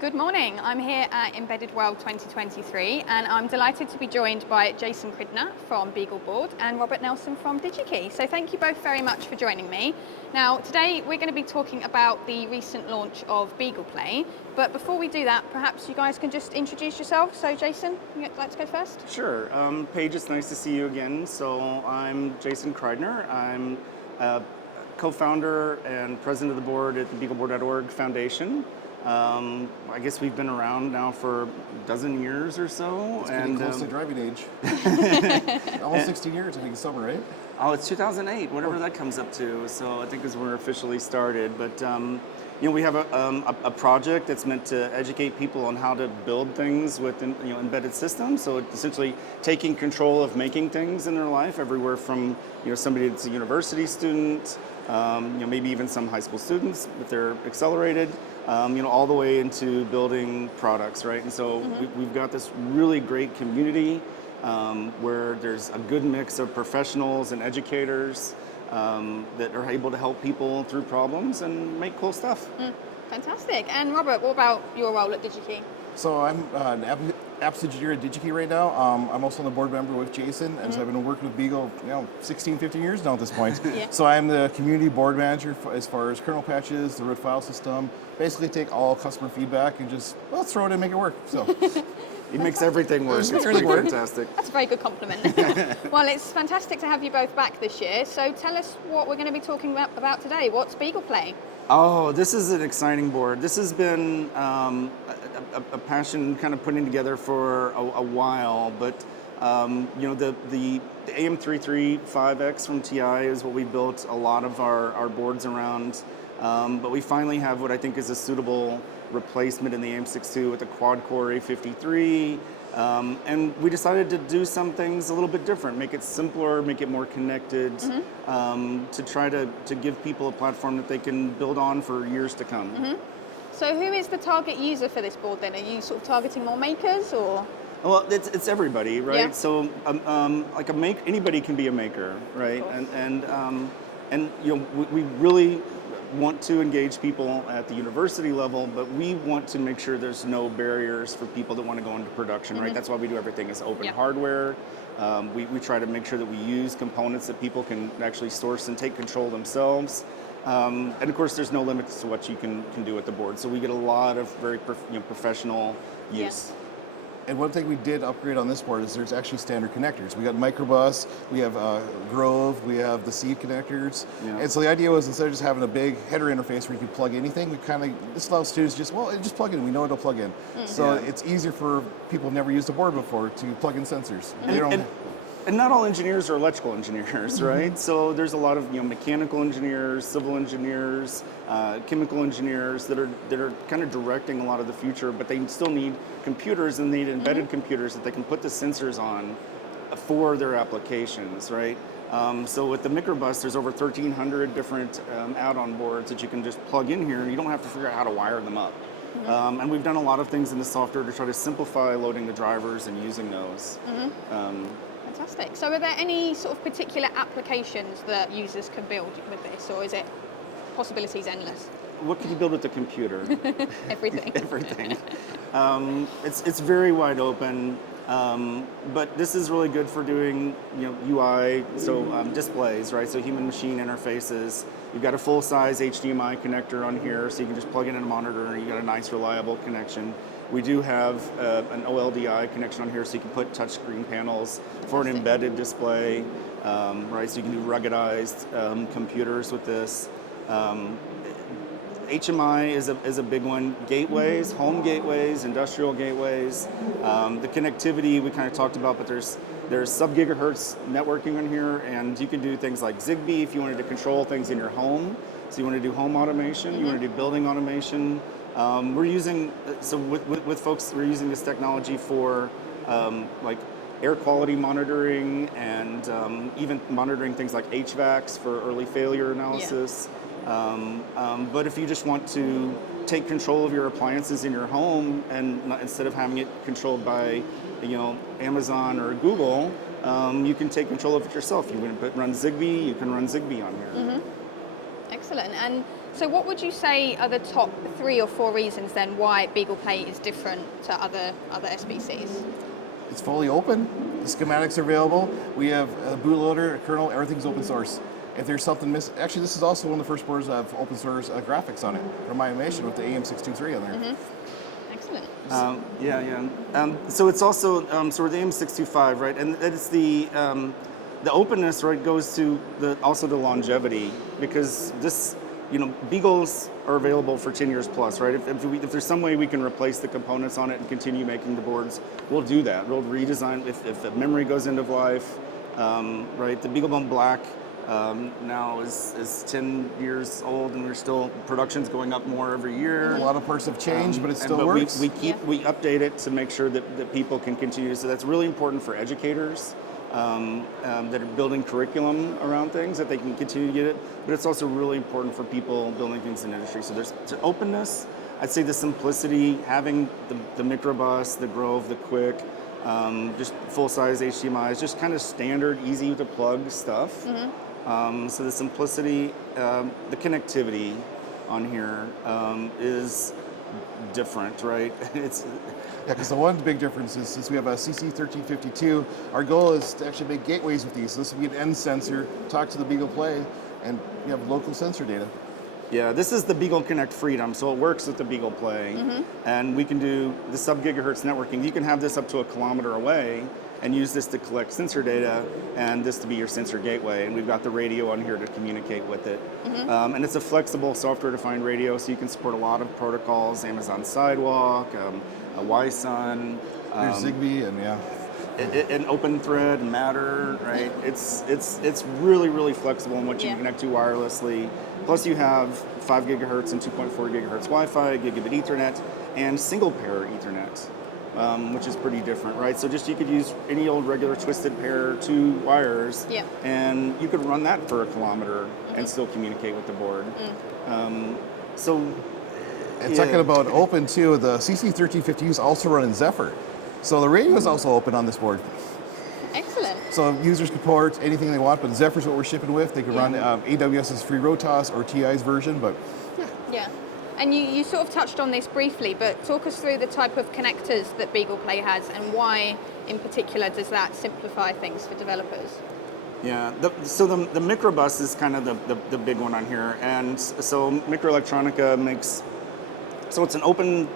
Good morning. I'm here at Embedded World 2023 and I'm delighted to be joined by Jason Kridner from BeagleBoard and Robert Nelson from Digi-Key. So thank you both very much for joining me. Now today we're going to be talking about the recent launch of BeaglePlay, but before we do that perhaps you guys can just introduce yourselves. So Jason, you'd like to go first? Sure. Paige, it's nice to see you again. So I'm Jason Kridner. I'm co-founder and president of the board at the BeagleBoardorg Foundation. I guess we've been around now for a dozen years or so. It's getting close to driving age. Almost 16 years, I think, summer, right? Oh, it's 2008, whatever that comes up to. So I think is when we're officially started. But we have a project that's meant to educate people on how to build things with embedded systems. So it's essentially taking control of making things in their life, everywhere from somebody that's a university student, maybe even some high school students if they're accelerated. All the way into building products, right? And so we've got this really great community where there's a good mix of professionals and educators that are able to help people through problems and make cool stuff. Fantastic. And Robert, what about your role at Digi-Key? So I'm an apps engineer at Digi-Key right now. I'm also on the board member with Jason, and so I've been working with Beagle 16, 15 years now at this point. Yeah. So I'm the community board manager as far as kernel patches, the root file system, basically take all customer feedback and just, throw it in and make it work. So It makes everything work. It's pretty fantastic. That's a very good compliment. Well, it's fantastic to have you both back this year. So tell us what we're going to be talking about today. What's BeaglePlay? Oh, this is an exciting board. This has been a passion kind of putting together for a while, but the AM335X from TI is what we built a lot of our boards around, but we finally have what I think is a suitable replacement in the AM62 with a quad-core A53, and we decided to do some things a little bit different, make it simpler, make it more connected, to try to give people a platform that they can build on for years to come. So who is the target user for this board then? Are you sort of targeting more makers or? Well, it's everybody, right? Yeah. So anybody can be a maker, right? And we really want to engage people at the university level, but we want to make sure there's no barriers for people that want to go into production, right? That's why we do everything as open hardware. We try to make sure that we use components that people can actually source and take control themselves. And of course, there's no limits to what you can do with the board. So we get a lot of very professional use. And one thing we did upgrade on this board is there's actually standard connectors. We got microbus, we have Grove, we have the seed connectors. Yeah. And so the idea was instead of just having a big header interface where you can plug anything, this allows students just plug in, we know it'll plug in. So it's easier for people who've never used a board before to plug in sensors. And not all engineers are electrical engineers, right? So there's a lot of mechanical engineers, civil engineers, chemical engineers that are kind of directing a lot of the future, but they still need computers and need embedded computers that they can put the sensors on for their applications, right? So with the microbus, there's over 1,300 different add-on boards that you can just plug in here, and you don't have to figure out how to wire them up. And we've done a lot of things in the software to try to simplify loading the drivers and using those. Fantastic. So are there any sort of particular applications that users can build with this, or is it possibilities endless? What can you build with a computer? Everything. Everything. It's very wide open, but this is really good for doing UI, so displays, right? So human-machine interfaces. You've got a full-size HDMI connector on here, so you can just plug in a monitor and you got a nice, reliable connection. We do have an OLDI connection on here, so you can put touchscreen panels for an embedded display, right? So you can do ruggedized computers with this. HMI is a big one. Gateways, home gateways, industrial gateways. The connectivity we kind of talked about, but there's sub-gigahertz networking on here, and you can do things like Zigbee if you wanted to control things in your home. So you want to do home automation, you want to do building automation. We're using, with folks, we're using this technology for like air quality monitoring and even monitoring things like HVACs for early failure analysis. But if you just want to take control of your appliances in your home and instead of having it controlled by Amazon or Google, you can take control of it yourself. You want to run Zigbee, you can run Zigbee on here. Excellent. And So what would you say are the top 3 or 4 reasons then why BeaglePlay is different to other SBCs? It's fully open. The schematics are available. We have a bootloader, a kernel, everything's open source. If there's something missing, actually this is also one of the first boards that have open source graphics on it from my animation with the AM623 on there. Mm-hmm. Excellent. So it's also, so we're the AM625, right? And it's the openness, right, goes to also the longevity, because this, Beagles are available for 10 years plus, right? If there's some way we can replace the components on it and continue making the boards, we'll do that. We'll redesign if the memory goes end of life, right? The BeagleBone Black now is 10 years old, and production's going up more every year. A lot of parts have changed, but it still works. We update it to make sure that people can continue. So that's really important for educators that are building curriculum around things, that they can continue to get it. But it's also really important for people building things in industry. So there's openness. I'd say the simplicity, having the microbus, the Grove, the Quick, just full-size HDMIs, just kind of standard, easy to plug stuff. Mm-hmm. So the simplicity, the connectivity on here is different, right? Yeah, because the one big difference is since we have a CC1352, our goal is to actually make gateways with these. So this will be an end sensor, talk to the BeaglePlay, and you have local sensor data. Yeah, this is the Beagle Connect Freedom, so it works with the BeaglePlay, and we can do the sub-gigahertz networking. You can have this up to 1 kilometer away and use this to collect sensor data, and this to be your sensor gateway. And we've got the radio on here to communicate with it. And it's a flexible software-defined radio, so you can support a lot of protocols, Amazon Sidewalk, YSUN. There's Zigbee, and yeah. An open thread, Matter, right? It's really, really flexible in what you can connect to wirelessly. Plus you have 5 gigahertz and 2.4 gigahertz Wi-Fi, gigabit Ethernet, and single pair Ethernet, which is pretty different, right? So just you could use any old regular twisted pair 2 wires, and you could run that for 1 kilometer and still communicate with the board. And talking about open too, the CC1350s also run in Zephyr. So the radio is also open on this board. Excellent. So users can port anything they want, but Zephyr's what we're shipping with. They can run AWS's free ROTOS or TI's version, but yeah. And you sort of touched on this briefly, but talk us through the type of connectors that BeaglePlay has and why in particular does that simplify things for developers? Yeah, so the microbus is kind of the big one on here, and so Microelectronica makes, so it's an open,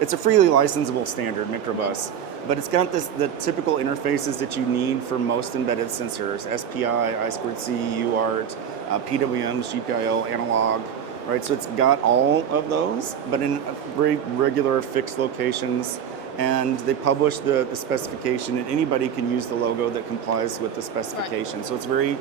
it's a freely licensable standard microbus, but it's got the typical interfaces that you need for most embedded sensors: SPI, I2C, UART, PWMs, GPIO, analog, right? So it's got all of those, but in very regular fixed locations. And they publish the specification, and anybody can use the logo that complies with the specification. Right. So it's very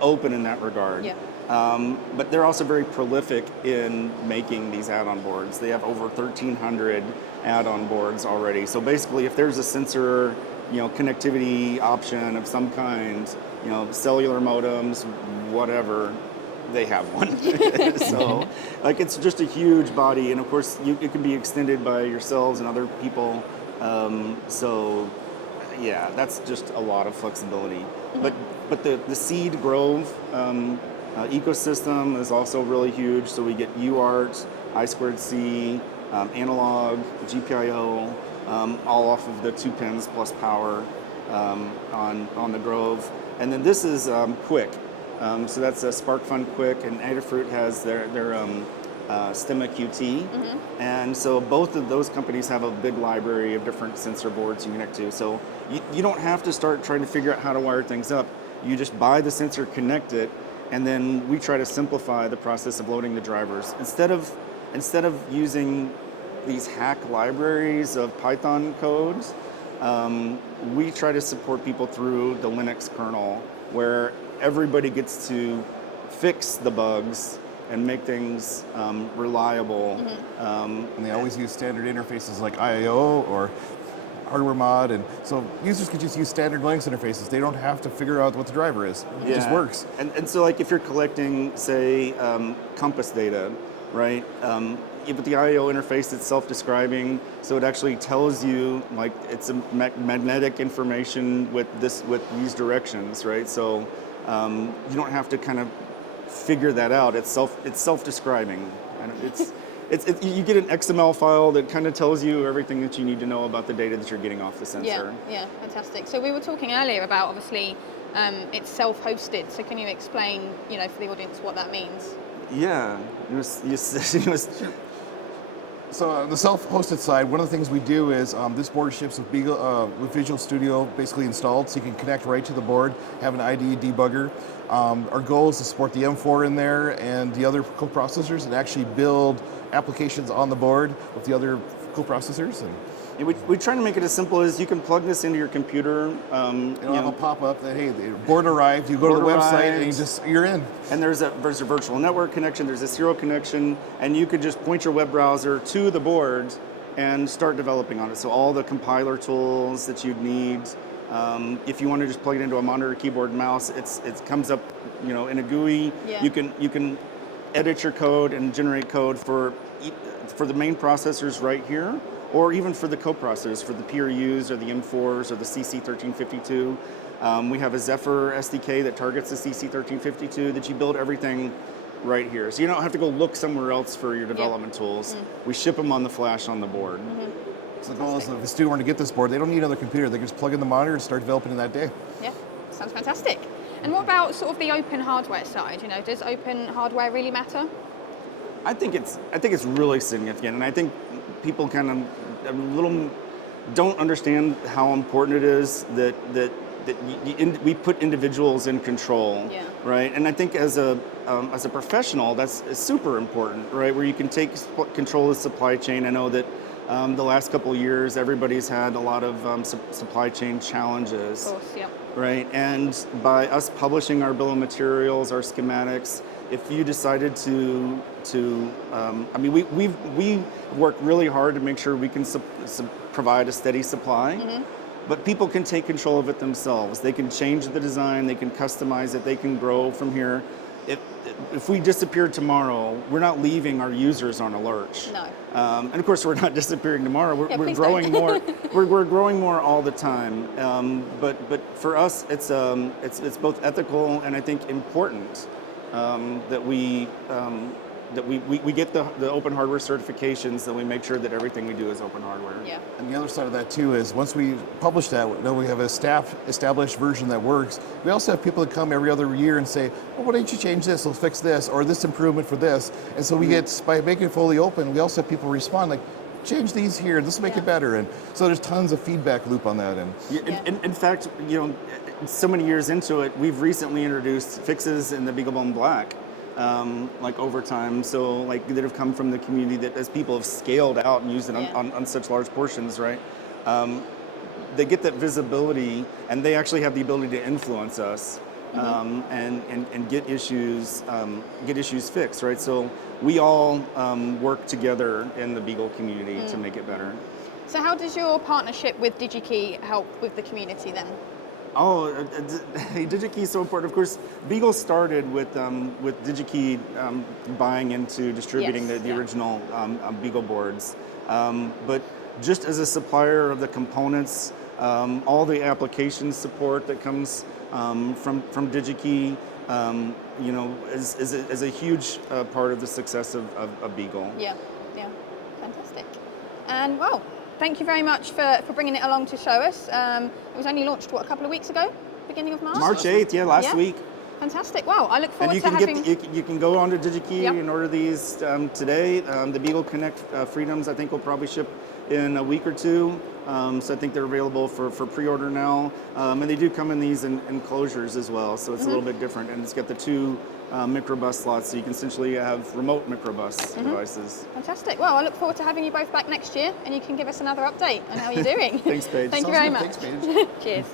open in that regard. Yeah. But they're also very prolific in making these add-on boards. They have over 1,300 add-on boards already. So basically, if there's a sensor, connectivity option of some kind, cellular modems, whatever, they have one. So, it's just a huge body, and of course, it can be extended by yourselves and other people. So, yeah, that's just a lot of flexibility. But the Seed Grove ecosystem is also really huge. So we get UART, I2C, analog, GPIO, all off of the 2 pins plus power on the Grove. And then this is Quick. So that's a SparkFun Quick, and Adafruit has their Stemma QT. And so both of those companies have a big library of different sensor boards you connect to. So you don't have to start trying to figure out how to wire things up. You just buy the sensor, connect it, and then we try to simplify the process of loading the drivers. Instead of using these hack libraries of Python codes, we try to support people through the Linux kernel, where everybody gets to fix the bugs and make things reliable. And they always use standard interfaces like IIO or hardware mod, and so users can just use standard Linux interfaces. They don't have to figure out what the driver is. It just works. And so if you're collecting, say, compass data, right? But the IIO interface, it's self-describing, so it actually tells you, it's a magnetic information with these directions, right? So you don't have to kind of figure that out. It's self-describing, and you get an XML file that kind of tells you everything that you need to know about the data that you're getting off the sensor. Yeah, fantastic. So we were talking earlier about obviously it's self-hosted. So can you explain, for the audience what that means? Yeah, So on the self-hosted side, one of the things we do is this board ships with with Visual Studio basically installed, so you can connect right to the board, have an IDE debugger. Our goal is to support the M4 in there and the other coprocessors and actually build applications on the board with the other coprocessors. And we try to make it as simple as you can plug this into your computer. it'll have a pop-up that, hey, the board arrived, you go to the website and you're in. And there's a virtual network connection, there's a serial connection, and you could just point your web browser to the board and start developing on it. So all the compiler tools that you'd need. If you want to just plug it into a monitor, keyboard, mouse, it comes up, in a GUI. Yeah. You can edit your code and generate code for the main processors right here, or even for the coprocessors, for the PRUs or the M4s or the CC1352. We have a Zephyr SDK that targets the CC1352 that you build everything right here. So you don't have to go look somewhere else for your development tools. We ship them on the flash on the board. So the goal is if a student were to get this board, they don't need another computer. They can just plug in the monitor and start developing in that day. Yeah, sounds fantastic. And what about sort of the open hardware side? Does open hardware really matter? I think it's really significant, and I think people kind of don't understand how important it is that we put individuals in control, right? And I think as a professional, that's super important, right? Where you can take control of the supply chain. I know that the last couple of years, everybody's had a lot of supply chain challenges. Of course, yeah. Right, and by us publishing our bill of materials, our schematics, if you decided we work really hard to make sure we can provide a steady supply, but people can take control of it themselves. They can change the design, they can customize it, they can grow from here. If we disappear tomorrow, we're not leaving our users on a lurch. No. And of course, we're not disappearing tomorrow. We're growing more. we're growing more all the time. But for us, it's both ethical and I think important that we get the open hardware certifications, that we make sure that everything we do is open hardware. Yeah. And the other side of that too is once we publish that, we have a established version that works. We also have people that come every other year and say, well, why don't you change this, we'll fix this, or this improvement for this. And so we get, by making it fully open, we also have people respond like, change these here, this will make it better. And so there's tons of feedback loop on that. And in fact, so many years into it, we've recently introduced fixes in the BeagleBone Black. Over time, so that have come from the community, that as people have scaled out and used it on such large portions, right? They get that visibility, and they actually have the ability to influence us and get issues fixed, right? So we all work together in the Beagle community to make it better. So how does your partnership with Digi-Key help with the community then? Oh, DigiKey is so important. Of course, Beagle started with Digi-Key buying into distributing the original BeagleBoards. But just as a supplier of the components, all the application support that comes from Digi-Key, is a huge part of the success of Beagle. Yeah, fantastic. And well, thank you very much for bringing it along to show us. It was only launched, a couple of weeks ago? Beginning of March? March 8th, last week. Fantastic. Wow, I look forward to having... You can go on to Digi-Key and order these today. The Beagle Connect Freedoms, I think, will probably ship in a week or two. So I think they're available for pre-order now. And they do come in these enclosures as well, so it's a little bit different. And it's got the two microbus slots, so you can essentially have remote microbus devices. Fantastic. Well, I look forward to having you both back next year, and you can give us another update on how you're doing. Thanks, Paige. Thank you very much. Thanks, Paige. Cheers.